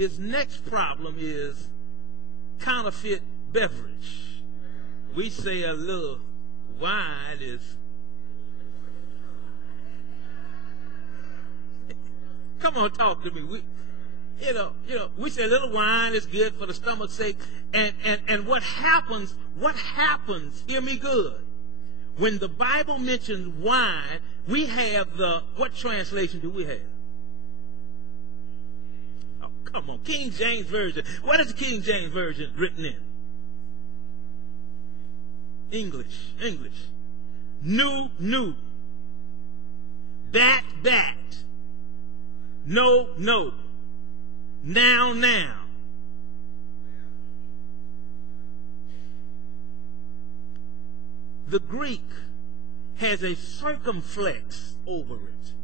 his next problem is counterfeit beverage. We say a little wine is... Come on, talk to me. We say a little wine is good for the stomach's sake. And what happens, hear me good. When the Bible mentions wine, we have what translation do we have? Oh, come on, King James Version. What is the King James Version written in? English. New. That. No. Now. The Greek has a circumflex over it,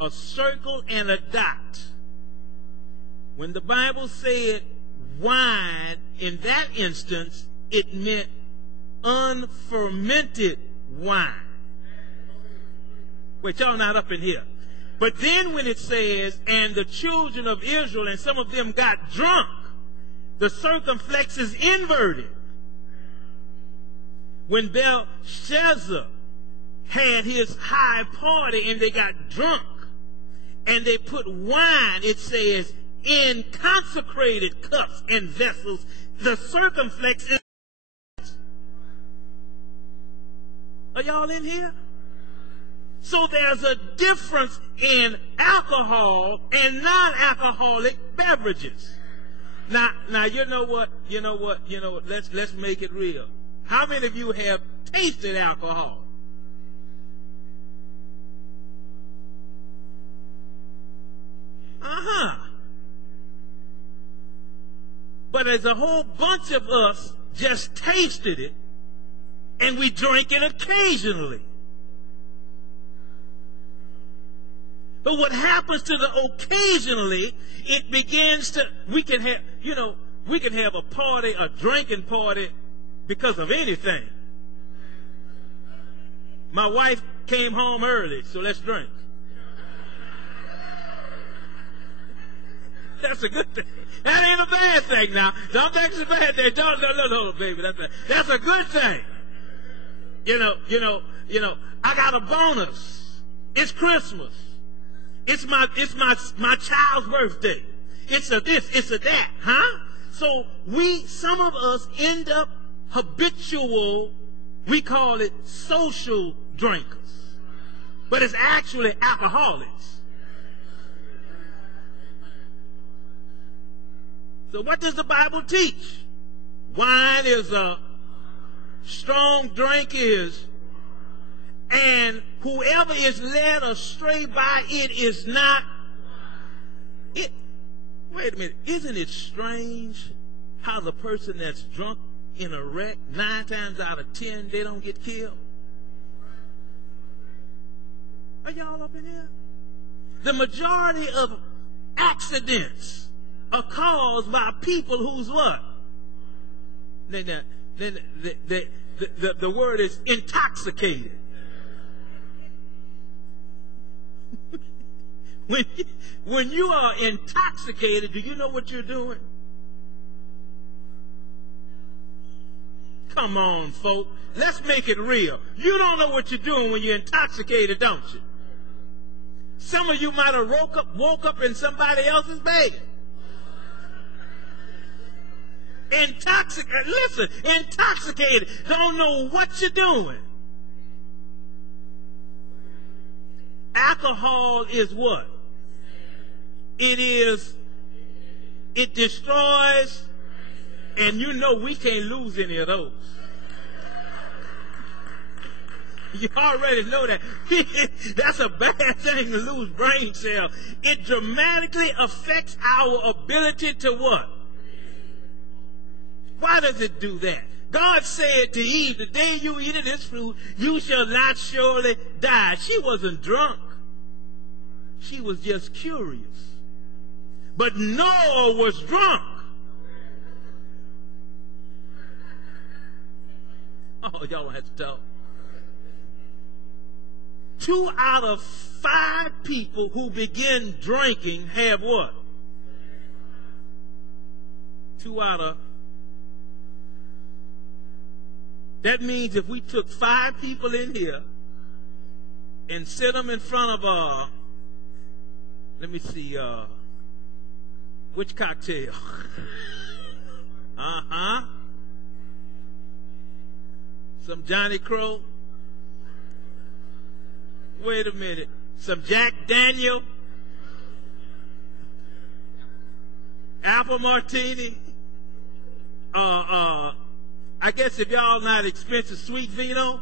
a circle and a dot. When the Bible said wine, in that instance, it meant unfermented wine. Wait, y'all not up in here. But then when it says, and the children of Israel, and some of them got drunk, the circumflex is inverted. When Belshazzar had his high party and they got drunk, and they put wine, it says, in consecrated cups and vessels, the circumflex is... Are y'all in here? So there's a difference in alcohol and non-alcoholic beverages. Now you know what? Let's make it real. How many of you have tasted alcohol? But there's a whole bunch of us just tasted it, and we drink it occasionally. But what happens to the occasionally, it begins to, we can have a party, a drinking party, because of anything. My wife came home early, so let's drink. That's a good thing. That ain't a bad thing now. Don't think it's a bad thing. No, baby. That's a good thing. I got a bonus. It's Christmas. It's my child's birthday. It's a this, it's a that, huh? So some of us end up habitual, we call it social drinkers. But it's actually alcoholics. So what does the Bible teach? Wine is a strong drink is, and whoever is led astray by it is not it. Wait a minute, isn't it strange how the person that's drunk in a wreck, 9 times out of 10, they don't get killed? Are y'all up in here? The majority of accidents are caused by people who's what? The word is intoxicated. When you are intoxicated, do you know what you're doing? Come on, folk. Let's make it real. You don't know what you're doing when you're intoxicated, don't you? Some of you might have woke up in somebody else's bed. Intoxicated, don't know what you're doing. Alcohol is what? It destroys, and you know we can't lose any of those. You already know that. That's a bad thing to lose brain cells. It dramatically affects our ability to what? Why does it do that? God said to Eve, the day you eat of this fruit, you shall not surely die. She wasn't drunk. She was just curious. But Noah was drunk. Oh, y'all don't have to talk. 2 out of 5 people who begin drinking have what? 2 out of. That means if we took 5 people in here and set them in front of, let me see, which cocktail? Some Johnny Crow. Wait a minute. Some Jack Daniel. Apple Martini. I guess if y'all not expensive, sweet vino.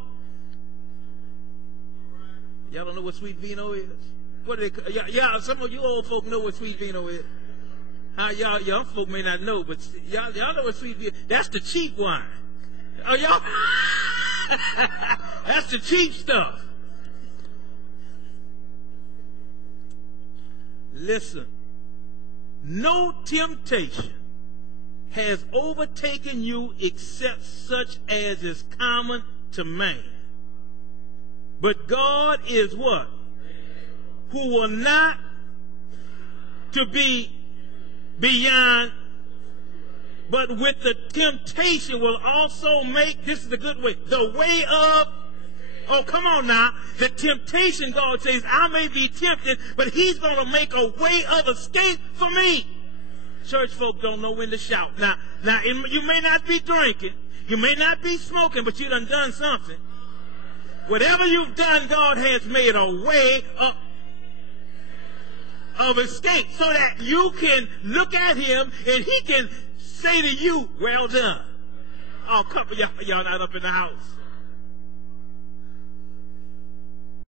Y'all don't know what sweet vino is? What do they? Y'all, some of you old folk know what sweet vino is. How y'all young folk may not know, but y'all know what sweet vino. That's the cheap wine. Oh, y'all. That's the cheap stuff. Listen. No temptation has overtaken you except such as is common to man. But God is what? Who will not to be beyond, but with the temptation will also make, this is the good way, the way of, oh, come on now. The temptation, God says, I may be tempted, but he's going to make a way of escape for me. Church folk don't know when to shout. Now, you may not be drinking, you may not be smoking, but you done something. Whatever you've done, God has made a way of escape so that you can look at him and he can say to you, well done. Oh, couple y'all not up in the house.